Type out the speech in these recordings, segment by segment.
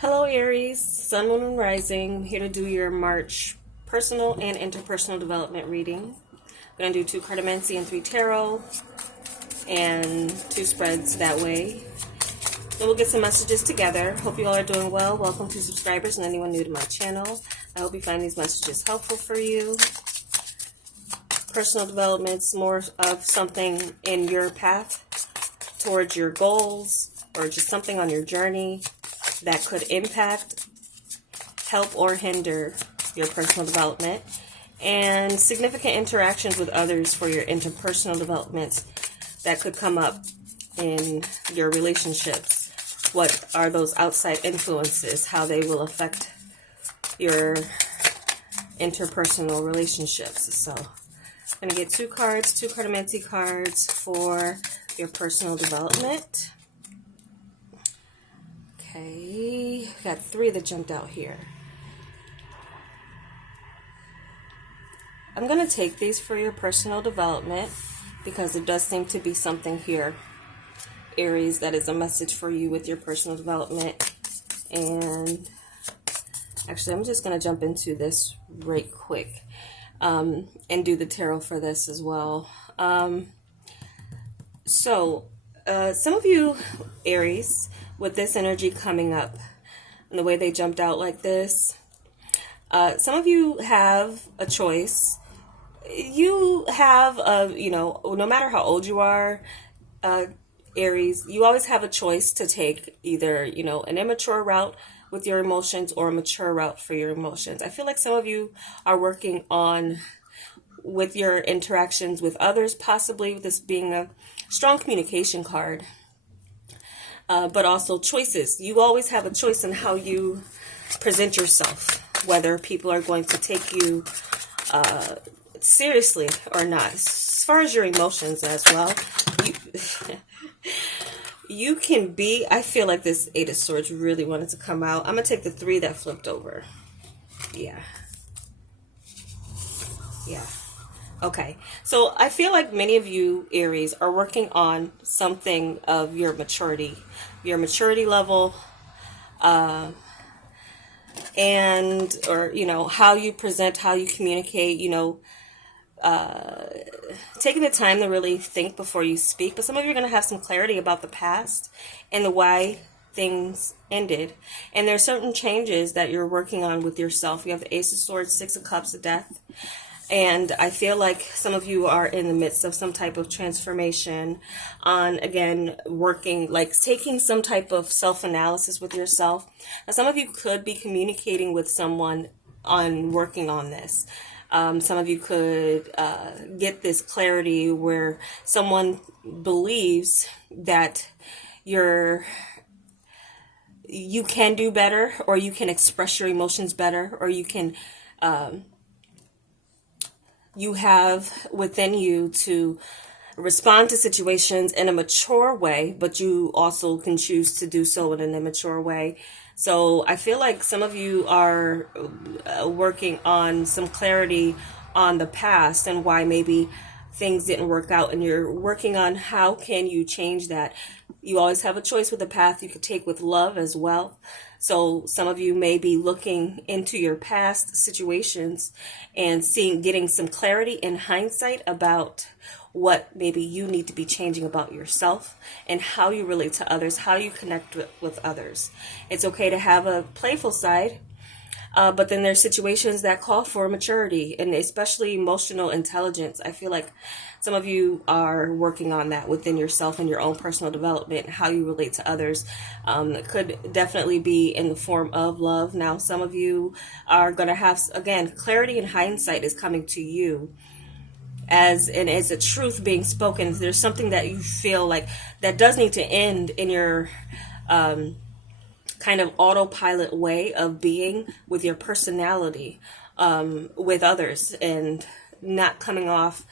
Hello Aries, Sun, Moon, and Rising. I'm here to do your March personal and interpersonal development reading. I'm going to do 2 Cartomancy and 3 Tarot and 2 spreads that way. Then we'll get some messages together. Hope you all are doing well. Welcome to subscribers and anyone new to my channel. I hope you find these messages helpful for you. Personal development's more of something in your path towards your goals or just something on your journey that could impact, help, or hinder your personal development, and significant interactions with others for your interpersonal developments that could come up in your relationships. What are those outside influences, how they will affect your interpersonal relationships. So I'm going to get 2 cards, 2 Cartomancy cards for your personal development. Okay, got 3 that jumped out here. I'm going to take these for your personal development because there does seem to be something here, Aries, that is a message for you with your personal development. And actually, I'm just going to jump into this right quick and do the tarot for this as well. So some of you, Aries, with this energy coming up and the way they jumped out like this, some of you have a choice. You have no matter how old you are, Aries, you always have a choice to take either, an immature route with your emotions or a mature route for your emotions. I feel like some of you are working on with your interactions with others, possibly this being a strong communication card. But also choices. You always have a choice in how you present yourself, whether people are going to take you seriously or not. As far as your emotions as well, you can be, I feel like this 8 of Swords really wanted to come out. I'm going to take the 3 that flipped over. Yeah. Okay, so I feel like many of you, Aries, are working on something of your maturity level, and, or, how you present, how you communicate, taking the time to really think before you speak. But some of you are going to have some clarity about the past and the why things ended. And there are certain changes that you're working on with yourself. You have the Ace of Swords, 6 of Cups, of Death. And I feel like some of you are in the midst of some type of transformation on, again, working, like taking some type of self-analysis with yourself. Now, some of you could be communicating with someone on working on this. Some of you could get this clarity where someone believes that you can do better, or you can express your emotions better, or you can... you have within you to respond to situations in a mature way, but you also can choose to do so in an immature way. So I feel like some of you are working on some clarity on the past and why maybe things didn't work out, and you're working on how can you change that. You always have a choice with a path you could take with love as well. So some of you may be looking into your past situations and getting some clarity in hindsight about what maybe you need to be changing about yourself and how you relate to others, how you connect with others. It's okay to have a playful side, but then there's situations that call for maturity and especially emotional intelligence. I feel like some of you are working on that within yourself and your own personal development, how you relate to others. It could definitely be in the form of love. Now, some of you are going to have, again, clarity and hindsight is coming to you as a truth being spoken. There's something that you feel like that does need to end in your kind of autopilot way of being with your personality with others, and not coming off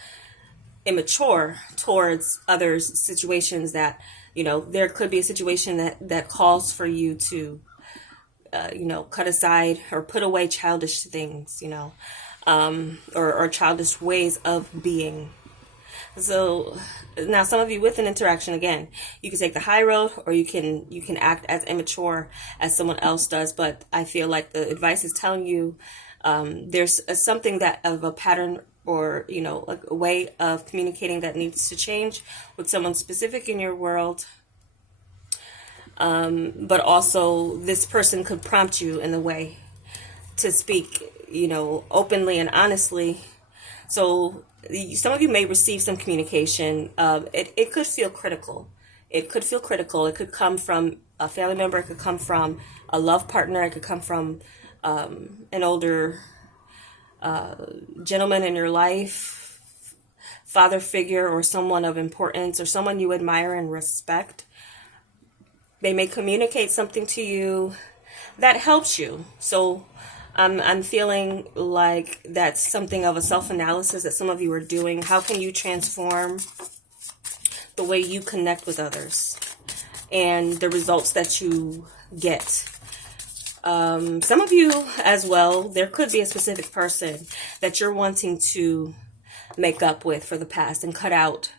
immature towards others' situations that, there could be a situation that calls for you to, cut aside or put away childish things, or childish ways of being. So now some of you with an interaction, again, you can take the high road, or you can act as immature as someone else does. But I feel like the advice is telling you there's something that of a pattern, or like a way of communicating that needs to change with someone specific in your world. But also this person could prompt you in a way to speak, openly and honestly. So some of you may receive some communication. It could feel critical. It could feel critical. It could come from a family member. It could come from a love partner. It could come from an older gentleman in your life, father figure, or someone of importance, or someone you admire and respect. They may communicate something to you that helps you. So I'm feeling like that's something of a self-analysis that some of you are doing. How can you transform the way you connect with others and the results that you get? Some of you as well, there could be a specific person that you're wanting to make up with for the past and cut out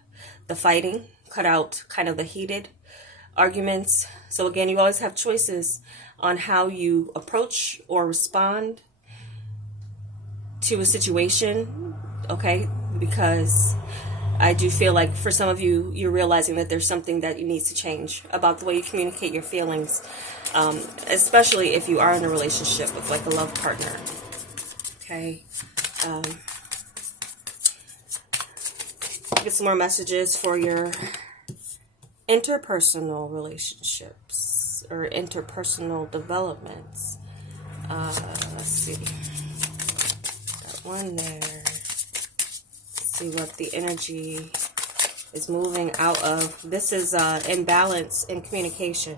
the fighting, cut out kind of the heated arguments. So again, you always have choices on how you approach or respond to a situation, okay? Because I do feel like for some of you, you're realizing that there's something that needs to change about the way you communicate your feelings, especially if you are in a relationship with like a love partner, okay? Get some more messages for your interpersonal relationships or interpersonal developments. Let's see. Got one there. Let's see what the energy is moving out of. This is imbalance in communication.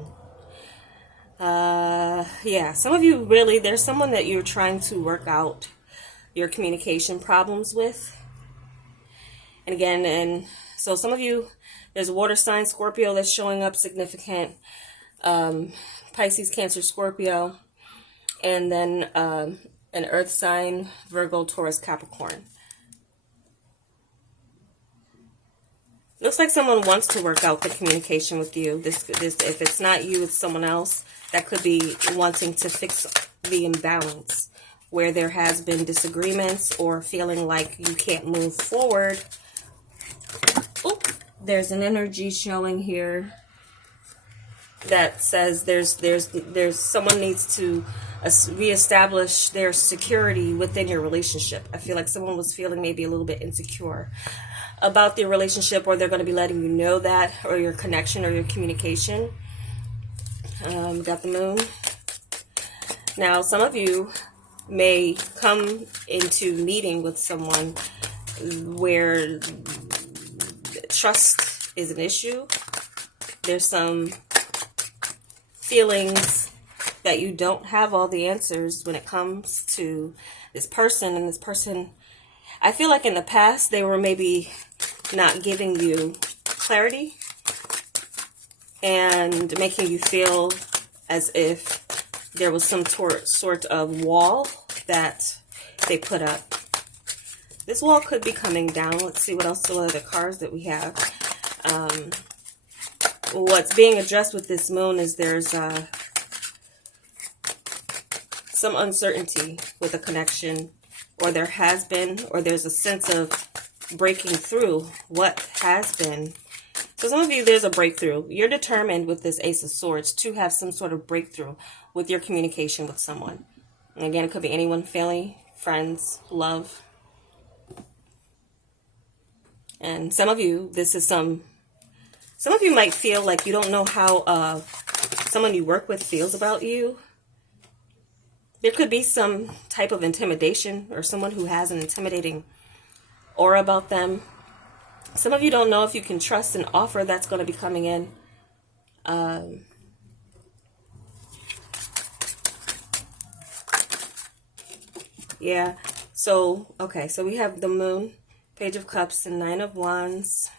Yeah, some of you really, there's someone that you're trying to work out your communication problems with. And again, and so some of you, there's a water sign, Scorpio, that's showing up significant. Pisces, Cancer, Scorpio. And then an earth sign, Virgo, Taurus, Capricorn. Looks like someone wants to work out the communication with you. This, if it's not you, it's someone else that could be wanting to fix the imbalance where there has been disagreements or feeling like you can't move forward. Oh, there's an energy showing here that says there's someone needs to reestablish their security within your relationship. I feel like someone was feeling maybe a little bit insecure about their relationship, or they're going to be letting you know that, or your connection or your communication. Got the moon. Now, some of you may come into meeting with someone where trust is an issue. There's some feelings that you don't have all the answers when it comes to this person. And this person, I feel like in the past, they were maybe not giving you clarity and making you feel as if there was some sort of wall that they put up. This wall could be coming down. Let's see what else, what other cards that we have. What's being addressed with this moon is there's some uncertainty with a connection, or there has been, or there's a sense of breaking through what has been. So some of you, there's a breakthrough. You're determined with this Ace of Swords to have some sort of breakthrough with your communication with someone. And again, it could be anyone, family, friends, love. And some of you, this is some of you might feel like you don't know how someone you work with feels about you. There could be some type of intimidation, or someone who has an intimidating aura about them. Some of you don't know if you can trust an offer that's going to be coming in. Yeah. So, okay. So we have the moon, Page of Cups, and Nine of Wands.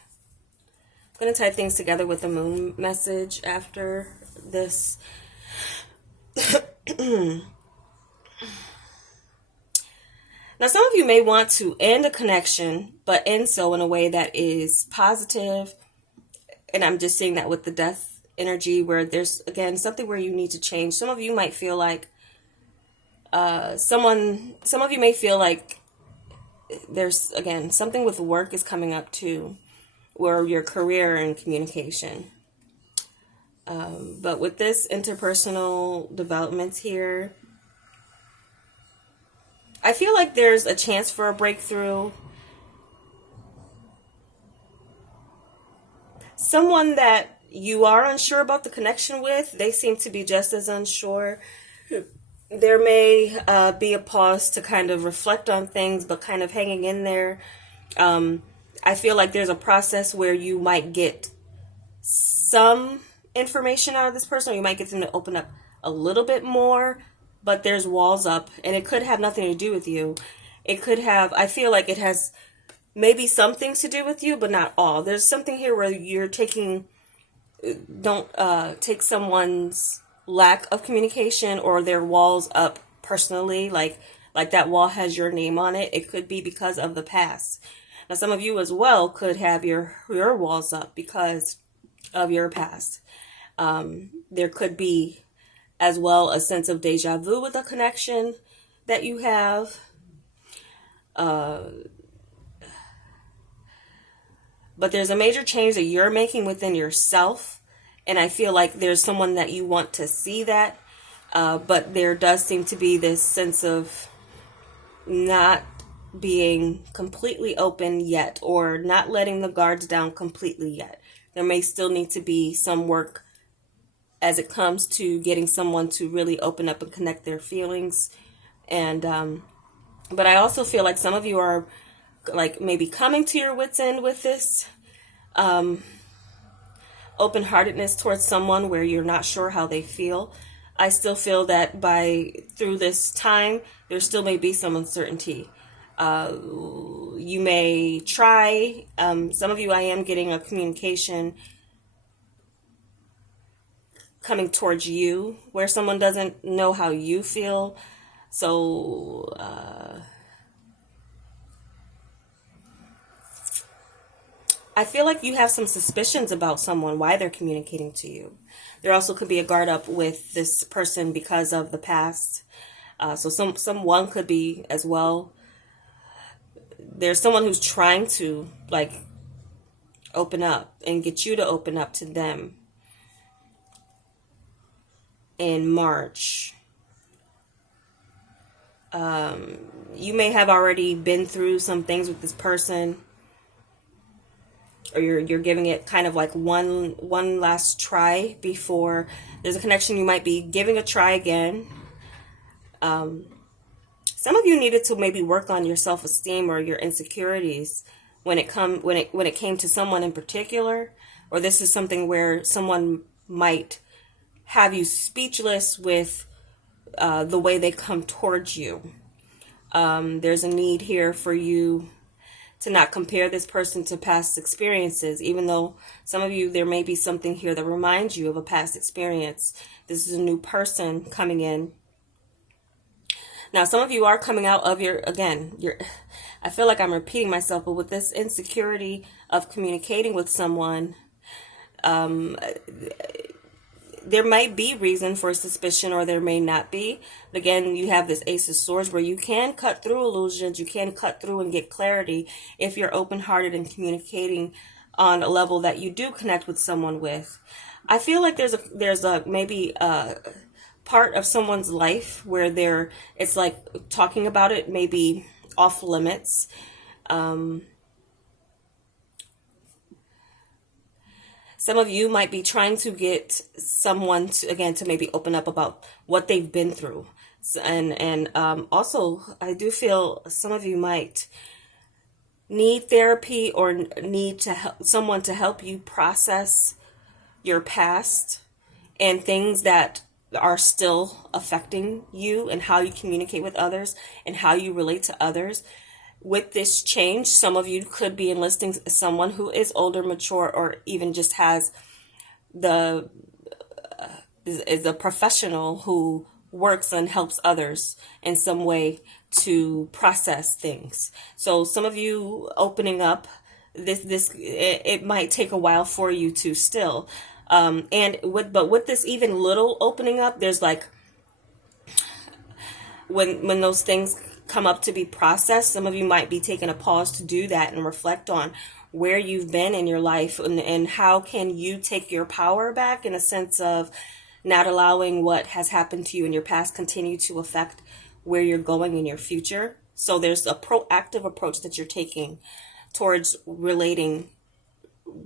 I'm going to tie things together with the moon message after this. Now, Now, some of you may want to end a connection, but end so in a way that is positive. And I'm just seeing that with the death energy, where there's, again, something where you need to change. Some of you might feel like some of you may feel like there's, again, something with work is coming up too, or your career and communication. But with this interpersonal developments here, I feel like there's a chance for a breakthrough. Someone that you are unsure about the connection with, they seem to be just as unsure. There may be a pause to kind of reflect on things, but kind of hanging in there. I feel like there's a process where you might get some information out of this person, or you might get them to open up a little bit more, but there's walls up, and it could have nothing to do with you. It could have, I feel like it has maybe some things to do with you, but not all. There's something here where you're don't take someone's lack of communication or their walls up personally, like that wall has your name on it. It could be because of the past. Now, some of you as well could have your walls up because of your past. There could be as well a sense of deja vu with a connection that you have. But there's a major change that you're making within yourself. And I feel like there's someone that you want to see that. But there does seem to be this sense of not being completely open yet, or not letting the guards down completely yet. There may still need to be some work as it comes to getting someone to really open up and connect their feelings. And but I also feel like some of you are like maybe coming to your wits' end with this open-heartedness towards someone where you're not sure how they feel. I still feel that through this time, there still may be some uncertainty. You may try, some of you, I am getting a communication coming towards you where someone doesn't know how you feel. So, I feel like you have some suspicions about someone, why they're communicating to you. There also could be a guard up with this person because of the past. So someone could be as well. There's someone who's trying to like open up and get you to open up to them in March. You may have already been through some things with this person, or you're giving it kind of like one last try before there's a connection. You might be giving a try again. Some of you needed to maybe work on your self-esteem or your insecurities when it came to someone in particular, or this is something where someone might have you speechless with the way they come towards you. There's a need here for you to not compare this person to past experiences, even though some of you, there may be something here that reminds you of a past experience. This is a new person coming in. Now, some of you are coming out of I feel like I'm repeating myself, but with this insecurity of communicating with someone, there might be reason for suspicion, or there may not be. But again, you have this Ace of Swords where you can cut through illusions. You can cut through and get clarity if you're open-hearted and communicating on a level that you do connect with someone with. I feel like there's a maybe a part of someone's life where it's like talking about it may be off limits. Some of you might be trying to get someone to maybe open up about what they've been through. And also, I do feel some of you might need therapy or need someone to help you process your past and things that are still affecting you and how you communicate with others and how you relate to others. With this change, some of you could be enlisting someone who is older, mature, or even just has is a professional who works and helps others in some way to process things. So some of you opening up, it might take a while for you to still. But with this even little opening up, there's like, when those things come up to be processed, some of you might be taking a pause to do that and reflect on where you've been in your life, and how can you take your power back, in a sense of not allowing what has happened to you in your past continue to affect where you're going in your future. So there's a proactive approach that you're taking towards relating,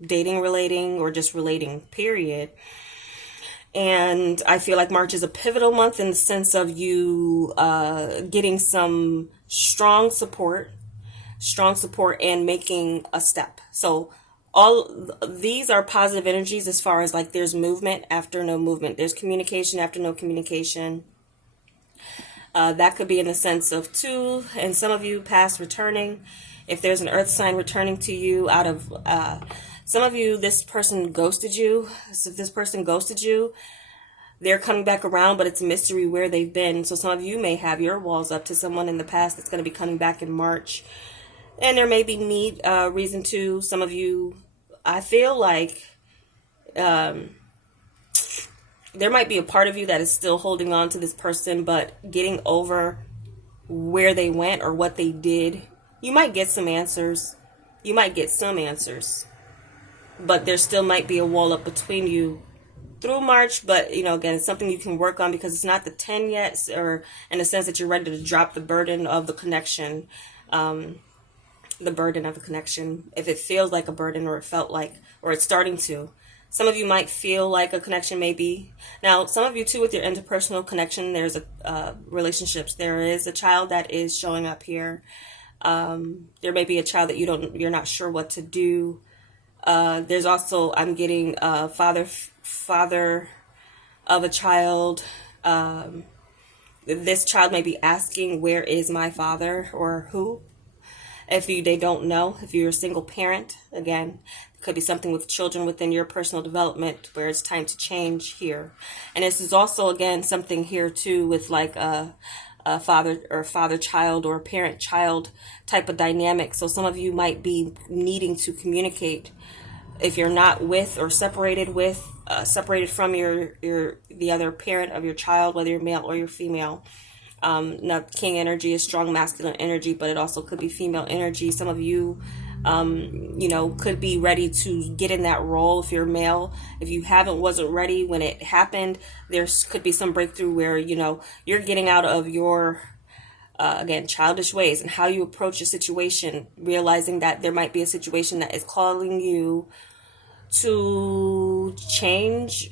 dating, relating, or just relating, period. And I feel like March is a pivotal month in the sense of you getting some strong support and making a step. So all these are positive energies, as far as like there's movement after no movement. There's communication after no communication. That could be in the sense of two, and some of you past returning. If there's an earth sign returning to you out of, some of you, this person ghosted you. So if this person ghosted you, they're coming back around, but it's a mystery where they've been. So some of you may have your walls up to someone in the past that's going to be coming back in March. And there may be reason to. Some of you, I feel like there might be a part of you that is still holding on to this person, but getting over where they went or what they did. You might get some answers. But there still might be a wall up between you through March. But, again, it's something you can work on, because it's not the 10 yet, or in the sense that you're ready to drop the burden of the connection. If it feels like a burden, or it felt like, or it's starting to. Some of you might feel like a connection, maybe. Now, some of you too, with your interpersonal connection, there's relationships. There is a child that is showing up here. There may be a child that you're not sure what to do. There's also, I'm getting father of a child. This child may be asking, where is my father, or who? They don't know. If you're a single parent, again, it could be something with children within your personal development where it's time to change here. And this is also, again, something here too with like a father-child or parent-child type of dynamic. So some of you might be needing to communicate, if you're not with or separated from the other parent of your child, whether you're male or you're female. Now, king energy is strong masculine energy, but it also could be female energy. Some of you, could be ready to get in that role if you're male. If you wasn't ready when it happened, there could be some breakthrough where, you're getting out of your, again, childish ways and how you approach a situation, realizing that there might be a situation that is calling you to change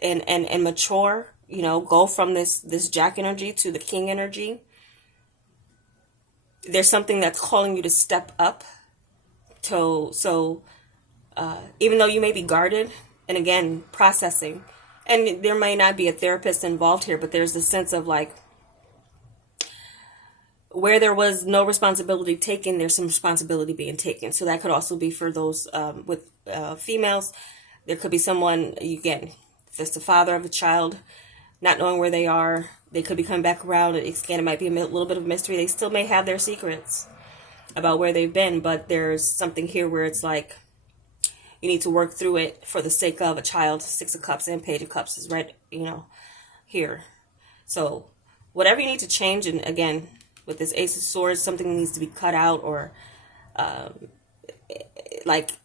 and mature, go from this Jack energy to the king energy. There's something that's calling you to step up. So even though you may be guarded, and again, processing, and there may not be a therapist involved here, but there's this sense of like, where there was no responsibility taken, there's some responsibility being taken. So that could also be for those with females. There could be someone, again, if it's the father of a child, not knowing where they are, they could be coming back around. Again, it might be a little bit of a mystery. They still may have their secrets about where they've been, but there's something here where it's like, you need to work through it for the sake of a child. 6 of Cups and Page of Cups is right, here. So whatever you need to change, and again, with this Ace of Swords, something needs to be cut out, or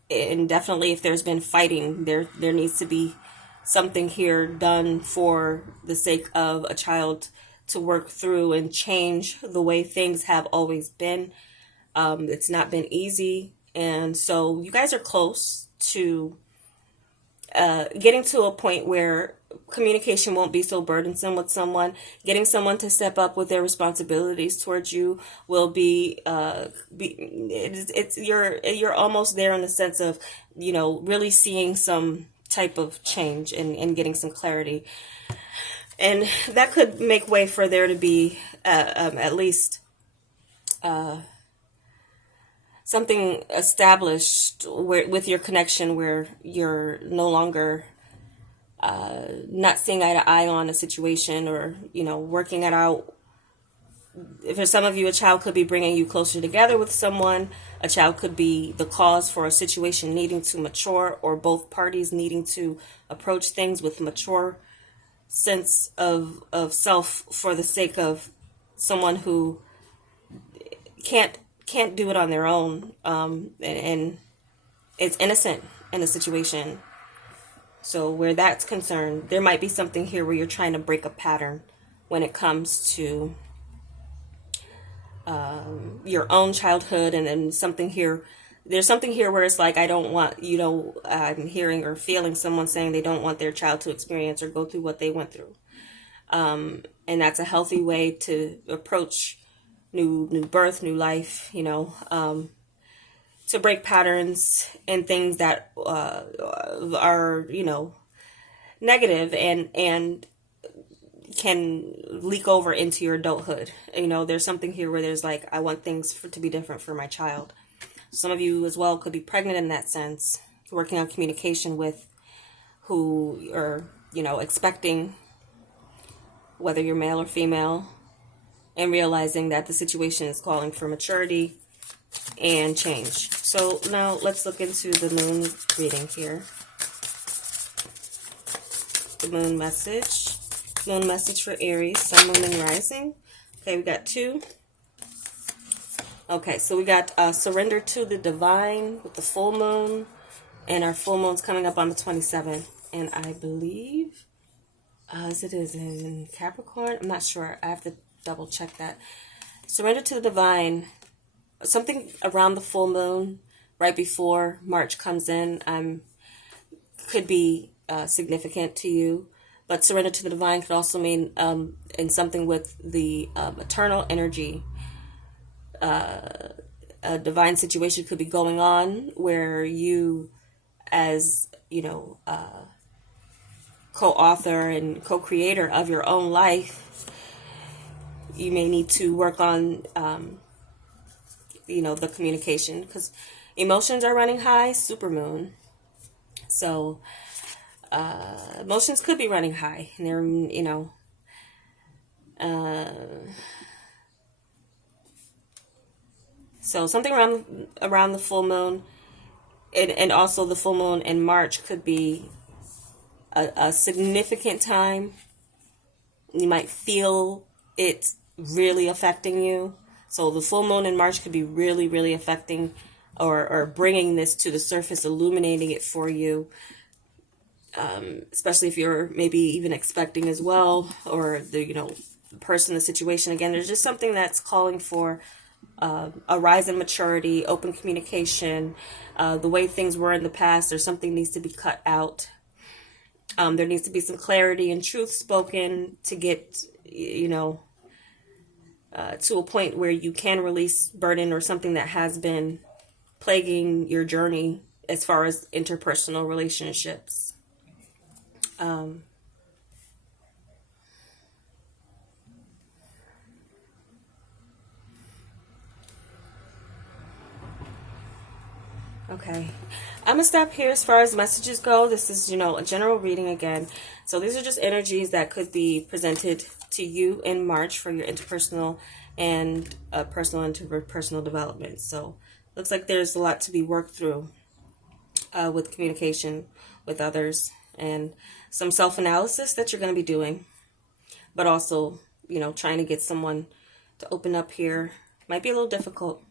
and definitely if there's been fighting, there needs to be something here done for the sake of a child to work through and change the way things have always been. It's not been easy, and so you guys are close to getting to a point where communication won't be so burdensome with someone. Getting someone to step up with their responsibilities towards you will you're almost there in the sense of, really seeing some type of change and getting some clarity. And that could make way for there to be at least something established with your connection where you're no longer not seeing eye to eye on a situation, or, working it out. For some of you, a child could be bringing you closer together with someone. A child could be the cause for a situation needing to mature, or both parties needing to approach things with mature sense of self, for the sake of someone who can't do it on their own, and it's innocent in a situation. So where that's concerned, there might be something here where you're trying to break a pattern when it comes to your own childhood, and then there's something here where it's like, I don't want, I'm hearing or feeling someone saying they don't want their child to experience or go through what they went through. And that's a healthy way to approach new birth, new life, to break patterns and things that are, negative and can leak over into your adulthood. There's something here where there's like, I want things to be different for my child. Some of you as well could be pregnant in that sense, working on communication with who are, expecting, whether you're male or female, and realizing that the situation is calling for maturity and change. So now let's look into the moon reading here. The moon message. Moon message for Aries, Sun, Moon, and Rising. Okay, we got 2. Okay, so we got surrender to the divine with the full moon. And our full moon's coming up on the 27th. And I believe as it is in Capricorn. I'm not sure. I have to double check that. Surrender to the divine. Something around the full moon, right before March comes in, could be significant to you. But surrender to the divine could also mean in something with the eternal energy. A divine situation could be going on where you, as co-author and co-creator of your own life, you may need to work on the communication, because emotions are running high, supermoon. So emotions could be running high, and they're so something around the full moon, and also the full moon in March could be a significant time. You might feel it really affecting you. So the full moon in March could be really, really affecting, or bringing this to the surface, illuminating it for you. Especially if you're maybe even expecting as well, or the person, the situation. Again, there's just something that's calling for a rise in maturity, open communication. The way things were in the past, or something needs to be cut out. There needs to be some clarity and truth spoken to get, to a point where you can release burden or something that has been plaguing your journey as far as interpersonal relationships. Okay, I'm gonna stop here as far as messages go. This is, a general reading again. So these are just energies that could be presented to you in March for your interpersonal and personal and interpersonal development. So looks like there's a lot to be worked through with communication with others, and some self-analysis that you're going to be doing, but also, trying to get someone to open up here might be a little difficult.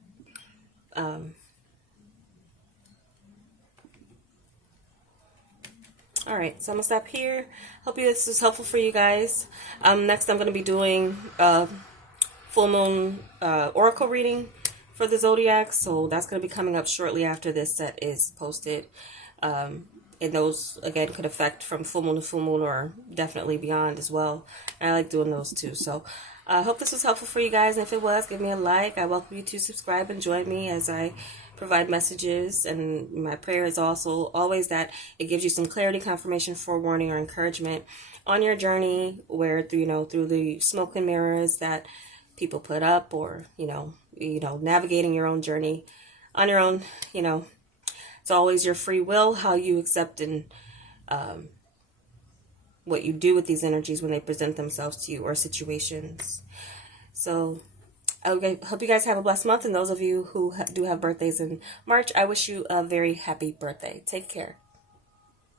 All right, so I'm gonna stop here. Hope this is helpful for you guys. Next, I'm gonna be doing full moon oracle reading for the zodiac, so that's gonna be coming up shortly after this set is posted. And those again could affect from full moon to full moon, or definitely beyond as well. And I like doing those too. So I hope this was helpful for you guys. And if it was, give me a like. I welcome you to subscribe and join me as I provide messages. And my prayer is also always that it gives you some clarity, confirmation, forewarning, or encouragement on your journey, where through the smoke and mirrors that people put up, or navigating your own journey on your own. It's always your free will how you accept and what you do with these energies when they present themselves to you or situations. So I hope you guys have a blessed month. And those of you who do have birthdays in March, I wish you a very happy birthday. Take care.